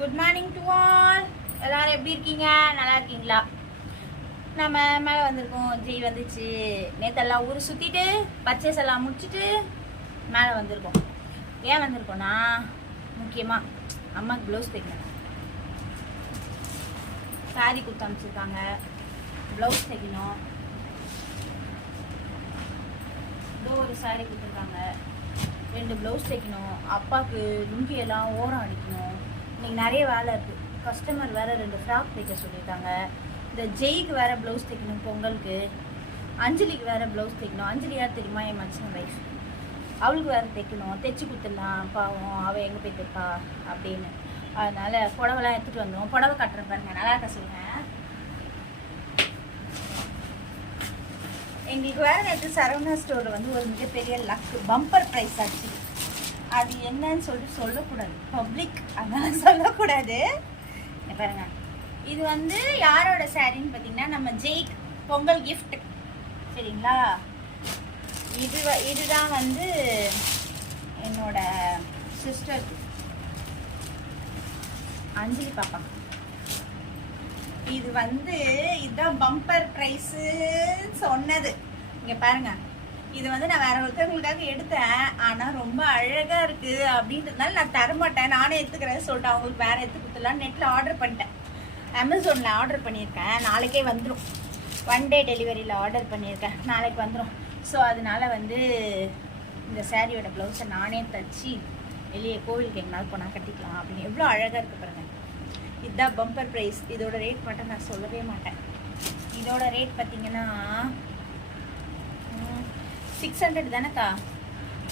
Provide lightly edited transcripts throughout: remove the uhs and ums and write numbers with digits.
Good morning to all. எல்லாரும் எப்படி இருக்கீங்க? நல்லா இருக்கீங்களா? நம்ம மேலே வந்திருக்கோம். ஜெய் வந்துச்சு. நேற்றெல்லாம் ஊர் சுற்றிட்டு பர்ச்சேஸ் எல்லாம் முடிச்சுட்டு மேலே வந்திருக்கோம். ஏன் வந்திருக்கோன்னா, முக்கியமாக அம்மாவுக்கு ப்ளவுஸ் தைக்கணும். சாரி கொடுத்து அனுப்பிச்சிருக்காங்க, ப்ளவுஸ் தைக்கணும். இதோ ஒரு சாரி கொடுத்துருக்காங்க, 2 ப்ளவுஸ் தைக்கணும். அப்பாவுக்கு லுங்கியெல்லாம் ஓரம் அடிக்கணும். இன்னைக்கு நிறைய வேலை இருக்குது. கஸ்டமர் வேறு 2 ஃப்ராக் தைக்க சொல்லியிருக்காங்க. இந்த ஜெய்க்கு வேறு ப்ளவுஸ் தைக்கணும் பொங்கலுக்கு. அஞ்சலிக்கு வேறு ப்ளவுஸ் தைக்கணும். அஞ்சலி யார் தெரியுமா? என் மச்சின வைஃப். அவளுக்கு வேறு தைக்கணும். தைச்சி கொடுத்துடலாம், பாவம் அவள் எங்கே போய் தைப்பா அப்படின்னு. அதனால் புடவைலாம் எடுத்துகிட்டு வந்துடும். புடவை கட்டுறேன் பாருங்க, நல்லா இருக்க சொல்லுங்கள். எங்களுக்கு வேறு நேற்று சரவணா ஸ்டோரில் வந்து ஒரு மிகப்பெரிய லக்கு பம்பர் ப்ரைஸ் ஆச்சு. அது என்னன்னு சொல்லக்கூடாது, பப்ளிக், அதனால சொல்லக்கூடாது. பாருங்க, இது வந்து யாரோட சாரின்னு பார்த்தீங்கன்னா நம்ம ஜெய்க் பொங்கல் கிஃப்ட், சரிங்களா? இதுதான் வந்து என்னோட சிஸ்டர் அஞ்சலி பாப்பா. இது வந்து இதுதான் பம்பர் ப்ரைஸு சொன்னது. இங்கே பாருங்க, இது வந்து நான் வேற ஒருத்தவங்களுக்காக எடுத்தேன். ஆனால் ரொம்ப அழகாக இருக்குது அப்படின்றதுனால நான் தரமாட்டேன், நானே எடுத்துக்கிறேன் சொல்லிட்டு அவங்களுக்கு வேற எடுத்து கொடுத்துடலாம். நெட்டில் ஆர்டர் பண்ணிட்டேன், அமேசானில் ஆர்டர் பண்ணியிருக்கேன். நாளைக்கே வந்துடும். 1 டே டெலிவரியில் ஆர்டர் பண்ணியிருக்கேன், நாளைக்கு வந்துடும். ஸோ அதனால வந்து இந்த சாரியோட ப்ளவுஸை நானே தச்சு வெளியே கோவிலுக்கு எங்கேனாலும் போனால் கட்டிக்கலாம் அப்படின்னு. எவ்வளோ அழகாக இருக்குது பாருங்க. இதுதான் பம்பர் ப்ரைஸ். இதோட ரேட் மட்டும் நான் சொல்லவே மாட்டேன். இதோட ரேட் பார்த்தீங்கன்னா 600 தானேக்கா?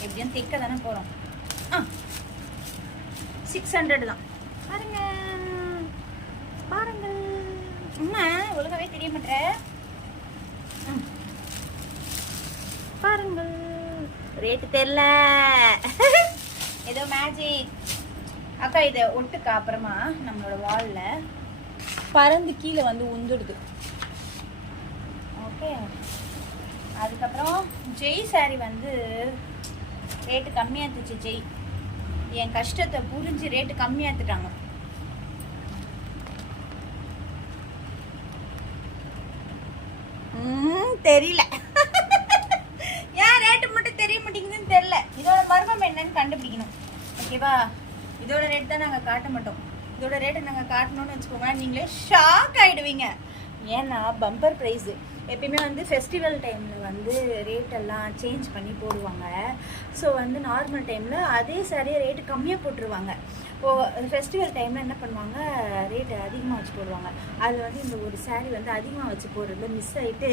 எப்படியும் தைக்க தானே போகிறோம். 600 தான். பாருங்க பாருங்கள், ஒழுங்காவே தெரிய மாட்டேன். பாருங்கள், ரேட்டு தெரியல. ஏதோ மேஜிக். அக்கா இதை ஒட்டுக்கா, அப்புறமா நம்மளோட வாலில் பறந்து கீழே வந்து உந்துடுது. ஓகே, அதுக்கப்புறம் ஜெய் சாரி வந்து ரேட்டு கம்மியாக இருந்துச்சு. ஜெய் என் கஷ்டத்தை புரிஞ்சு ரேட்டு கம்மியாத்துட்டாங்க. தெரியல ஏன் ரேட்டு மட்டும் தெரிய மாட்டேங்குதுன்னு தெரியல. இதோட மர்மம் என்னன்னு கண்டுபிடிக்கணும். ஓகேவா? இதோட ரேட் தான் நாங்கள் காட்ட மாட்டோம். இதோட ரேட்டை நாங்கள் காட்டணும்னு வச்சுக்கோங்க, நீங்களே ஷாக் ஆகிடுவீங்க. ஏன்னா பம்பர் ப்ரைஸு எப்பயுமே வந்து ஃபெஸ்டிவல் டைமில் வந்து ரேட்டெல்லாம் சேஞ்ச் பண்ணி போடுவாங்க. ஸோ வந்து நார்மல் டைமில் அதே சாரியை ரேட்டு கம்மியாக போட்டுருவாங்க. ஃபெஸ்டிவல் டைமில் என்ன பண்ணுவாங்க, ரேட்டு அதிகமாக வச்சு போடுவாங்க. அது வந்து இந்த ஒரு சாரீ வந்து அதிகமாக வச்சு போடுறதுல மிஸ் ஆகிட்டு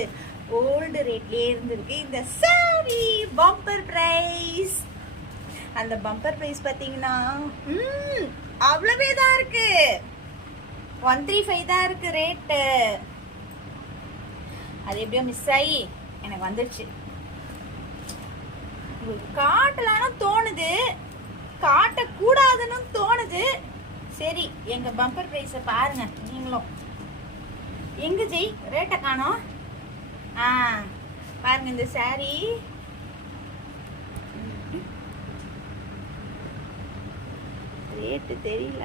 ஓல்டு ரேட்லேயே இருந்திருக்கு இந்த சாரீ. பம்பர் ப்ரைஸ், அந்த பம்பர் ப்ரைஸ் பார்த்தீங்கன்னா அவ்வளவே தான் இருக்குது. 135 தான் இருக்குது ரேட்டு. அது எப்படியோ மிஸ் ஆகி எனக்கு வந்துடுச்சு. உங்களுக்கு காட்டலான்னு தோணுது, காட்டக்கூடாதுன்னு தோணுது. சரி, எங்க பம்பர் ப்ரைஸை பாருங்க நீங்களும். எங்க ஜெய் ரேட்டை காணோம்? பாருங்க, இந்த சாரி ரேட்டு தெரியல.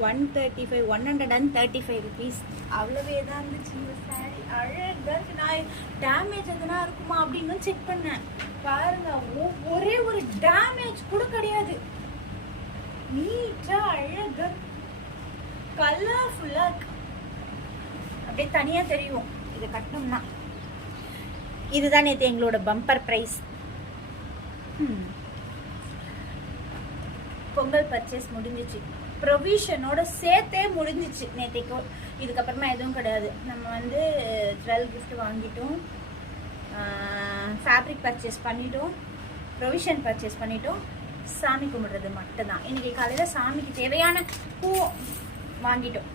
135 rupees. அவ்வளவே தான் இருந்துச்சு இந்த சாரி. அழகாக இருக்கு. நான் டேமேஜ் எதுனா இருக்குமா அப்படின்னு செக் பண்ணேன். பாருங்க, ஒரே ஒரு டேமேஜ் கூட கிடையாது. நீட்டா அழகா கலர்ஃபுல்லா இருக்கு. அப்படியே தனியா தெரியும் இதை கட்டணும்னா. இதுதான் நேற்று எங்களோட பம்பர் ப்ரைஸ். பொங்கல் பர்ச்சேஸ் முடிஞ்சிச்சு, ப்ரொவிஷனோட சேர்த்தே முடிஞ்சிச்சு நேற்றுக்கு. இதுக்கப்புறமா எதுவும் கிடையாது. நம்ம வந்து 12 gift வாங்கிட்டோம், ஃபேப்ரிக் பர்ச்சேஸ் பண்ணிட்டோம், ப்ரொவிஷன் பர்ச்சேஸ் பண்ணிட்டோம். சாமி கும்பிடுறது மட்டும்தான். இன்றைக்கி காலையில் சாமிக்கு தேவையான பூ வாங்கிட்டோம்.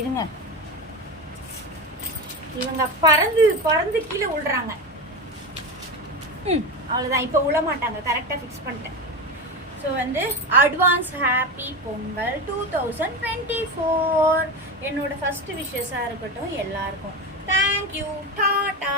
இருங்க, இவங்க பறந்து கீழே விழுறாங்க. அவ்வளோதான், இப்போ விழ மாட்டாங்க. கரெக்டாக ஃபிக்ஸ் பண்ணிட்டேன். ஸோ வந்து அட்வான்ஸ் ஹாப்பி பொங்கல் 2024. என்னோட ஃபர்ஸ்ட் விஷஸாக இருக்கட்டும் எல்லாருக்கும். தேங்க்யூ, டாடா.